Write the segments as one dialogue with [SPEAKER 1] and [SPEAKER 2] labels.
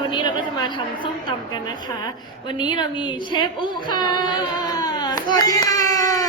[SPEAKER 1] วันนี้เราก็จะมาทำส้มตำกันนะคะ วันนี้เรามีเชฟอุค่ะ
[SPEAKER 2] สวัสดีค่ะ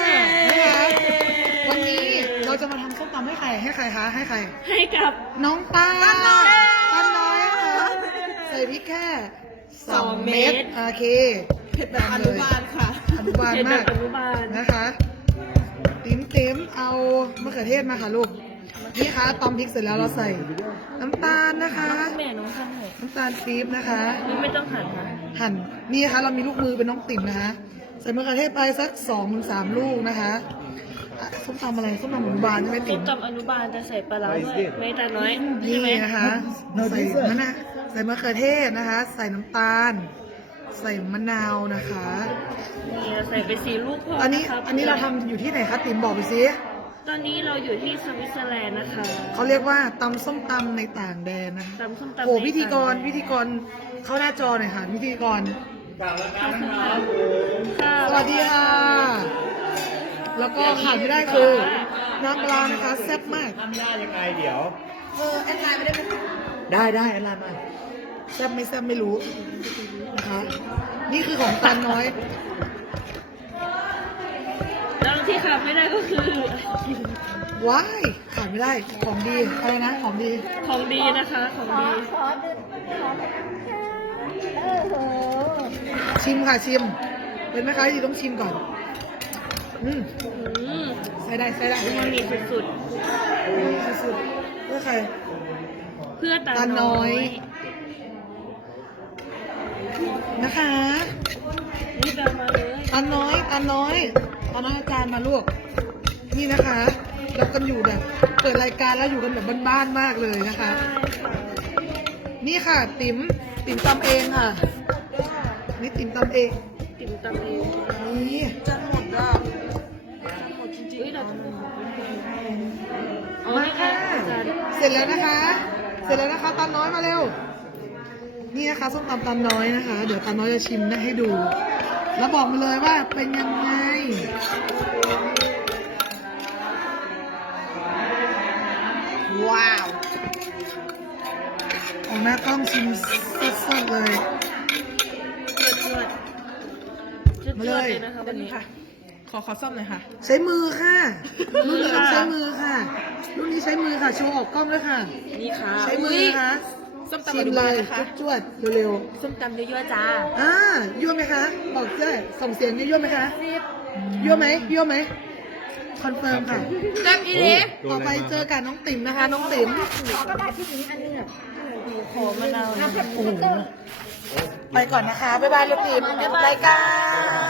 [SPEAKER 2] วันนี้เราจะมาทำส้มตำให้ใครคะให้ใคร
[SPEAKER 1] ให้กับ
[SPEAKER 2] น้องตาลน้อยนะคะใส่พริกแค่2 เม็ดโอเคเผ็ดแบบอนุบาลค่ะอนุบาล
[SPEAKER 1] เผ็ดแบ
[SPEAKER 2] มา
[SPEAKER 1] บ
[SPEAKER 2] ก
[SPEAKER 1] อนุบาล
[SPEAKER 2] นะคะติ๋มเอามะเขือเทศมาค่ะลูกนี่ค่ะตำพริกเสร็จแล้วเราใส่น้ำตาลนะคะ
[SPEAKER 1] แม่น้องหั่นให้
[SPEAKER 2] น้ำตาลปี๊บนะคะ
[SPEAKER 1] ไม่ต้องหั่นค่ะ
[SPEAKER 2] หั่นนี่นะคะเรามีลูกมือเป็นน้องติ๋มนะคะใส่มะเขือเทศไปสัก2-3 ลูกนะคะส้มตำอะไรส้มตำหมูบานใช่ไหม
[SPEAKER 1] ส้
[SPEAKER 2] ติ๋
[SPEAKER 1] ม
[SPEAKER 2] ม
[SPEAKER 1] ตำอนุบาลจะใส่ปลาร้าด้วยไม่ตาน้อยใช่
[SPEAKER 2] นี่
[SPEAKER 1] ไหม
[SPEAKER 2] นะคะใส่ใส่มะเขือเทศนะคะ ใส่น้ำตาล ใส่มะนาวนะคะ
[SPEAKER 1] นี่ใส่ไป4 ลูกพอ
[SPEAKER 2] อันนี้
[SPEAKER 1] ะคะ
[SPEAKER 2] เราทำอยู่ที่ไหนคะติ๋มบอกไปสิ
[SPEAKER 1] ตอนนี้เราอยู่ที่สวิตเซอร์แลนด์นะคะ
[SPEAKER 2] เขาเรียกว่าตำส้มตำในต่างแดนนะคะ
[SPEAKER 1] ตำส้มตำ
[SPEAKER 2] โอ้
[SPEAKER 1] ใน
[SPEAKER 2] พิธีกร
[SPEAKER 1] ต่างแดน
[SPEAKER 2] พิธีกรเข้าหน้าจอหน่อยค่ะพิธีกร
[SPEAKER 1] ค่ะ
[SPEAKER 2] สวัสดีค่ะ แล้วก็ขาดไม่ได้คือน้ำปลานะคะแซ่บมาก
[SPEAKER 3] ทำได้ยังไงเดี๋ยว
[SPEAKER 2] แอดไลน์ไม่ได้ไหมได้แอดไลน์มาแซ่บไม่แซ่บไม่รู้นะคะ นี่คือของตาลน้อย
[SPEAKER 1] แล้วที่ขาดไม่ได้ก็คือ
[SPEAKER 2] ว้ายขาดไม่ได้ของดีอะไรนะของดี
[SPEAKER 1] ของดีนะคะของดี
[SPEAKER 2] ชิมค่ะชิม เป็นไหมคะที่ต้องชิมก่อนอืม
[SPEAKER 1] อืม
[SPEAKER 2] ใส่ได้
[SPEAKER 1] มันมีสุด
[SPEAKER 2] สุดเพื่อใคร
[SPEAKER 1] ๆ เพื่อตา
[SPEAKER 2] ตาน้
[SPEAKER 1] น้
[SPEAKER 2] อ
[SPEAKER 1] อย ย
[SPEAKER 2] นะคะ
[SPEAKER 1] นี่ตามมาเลย
[SPEAKER 2] ตาน้อยอาจารย์มาลูกนี่นะคะเรากันอยู่แบบเปิดรายการแล้วอยู่กันแบบบ้านๆมากเลยนะคะ
[SPEAKER 1] ใช่ค่ะ
[SPEAKER 2] นี่ค่ะติ๋มตำเองค่ะนี่ติ๋มตำเอง
[SPEAKER 1] ติ่มตำเอง
[SPEAKER 2] นี่จะหมดอ่ะ
[SPEAKER 1] เฮ้ยเราจะเอา
[SPEAKER 2] มา
[SPEAKER 1] เลย
[SPEAKER 2] ค่ะ
[SPEAKER 1] ค่ะอาจารย์
[SPEAKER 2] เสร็จแล้วนะคะตาน้อยมาเร็วนี่นะคะส้มตำตาน้อยนะคะ เดี๋ยวตาน้อยจะชิมนะให้ดู แล้วบอกมาเลยว่าเป็นยังไงว้าวของหน้ากล้องชิมสดๆเลย
[SPEAKER 1] เจือด
[SPEAKER 2] มาเลย
[SPEAKER 1] นะคะวันนี้
[SPEAKER 4] ขอซ่อมหน่อยค่ะ
[SPEAKER 2] ใช้มือค่ะรุ่นนี้ใช้มือค่ะรุ่นนี้ใช้มือค่ะโชว์ออกกล้องด้วยค่ะ
[SPEAKER 4] นี่ค่ะ
[SPEAKER 2] ใช้มือนะคะ
[SPEAKER 4] ส้มตำ
[SPEAKER 2] ชิ
[SPEAKER 4] อ
[SPEAKER 2] ม
[SPEAKER 4] นุ
[SPEAKER 2] เล
[SPEAKER 4] บาล
[SPEAKER 2] ย
[SPEAKER 4] นะคะ
[SPEAKER 2] จวดๆเร็ว
[SPEAKER 4] ส้มตำยั่วๆจ้า
[SPEAKER 2] ๆยั่วไหมคะบอกด้วยส่งเสียงนี่ยั่วไหมคะยั่วไหมคอนเฟิร์มค่ะ
[SPEAKER 4] แซ่บอีเล็ก
[SPEAKER 2] ต่อไปเจอกันน้องติ๋มนะคะ น้องติ๋ม
[SPEAKER 1] ขอมะนาว
[SPEAKER 2] โอ้โหไปก่อนนะคะบ๊ายบายลูกติ๋มรายการ